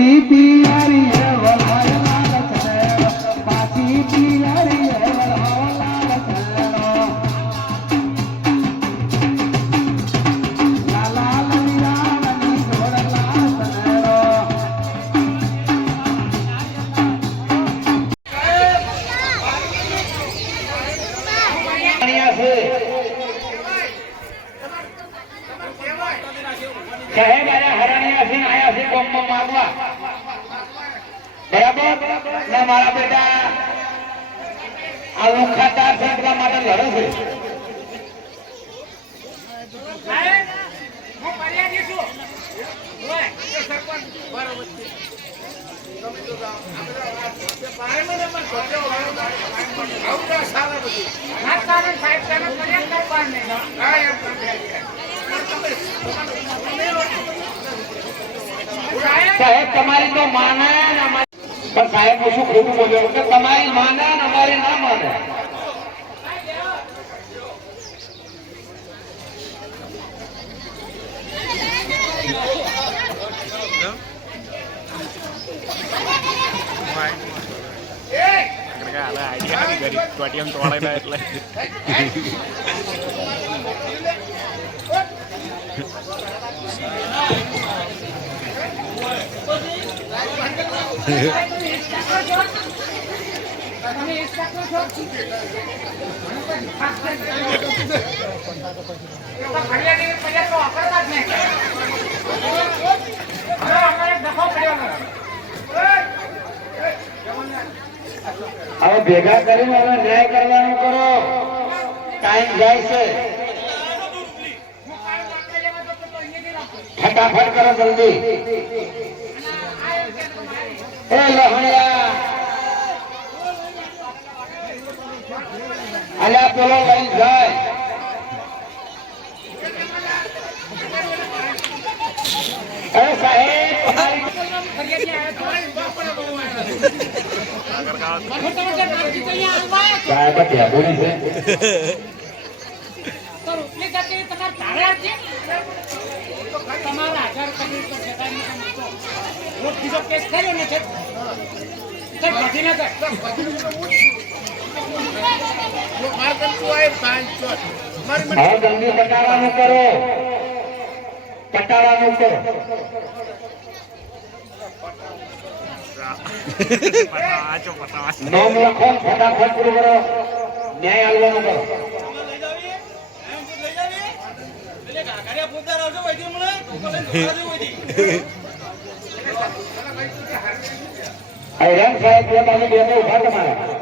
પાછી પિયારી વલાય લાલ છેડો પાછી પિયારી વલાય લાલ છેડો લાલા લવિરાની જોડ લાલ છેડો સાહેબ આયા હરણિયા સિંહ આયા છે કોમમાં માગવા બરાબર ને મારા બેટા આ લુખાદાર છે એટલા માટે લડે છે સાહેબ હું ફરિયાદી છું ઓય સરપંચ બરાબર છે તમે તો જાઓ પારેમાં નંબર ખોટ્યો આવતા સારા બધું ના કારણ સાહેબ તમે ફરિયાદ કરવા ને હા એમ સાહેબ તમારી તો માને પણ સાહેબ હું શું ખોટું બોલ્યો કે તમારી માને અમારી ના માને હવે ભેગા કરીને હવે ન્યાય કરવાનું કરો ટાઈમ જાય છે ફટાફટ કરો જલ્દી એ લહણિયા અલ્યા પેલો લઈ જાય અરે સાહેબ સાહેબ ત્યાં બોલી છે તમારા આધાર કાર્ડ પર બીજો કેસ થયો ને છે જલ્દી પટાવાનું કરો પટાવાનું કરો નામ લખો ફટાફટ પૂરું કરો ન્યાય આલવાનું કરો રંગ સાહેબ બે બાજુ બે ઉભા તમારા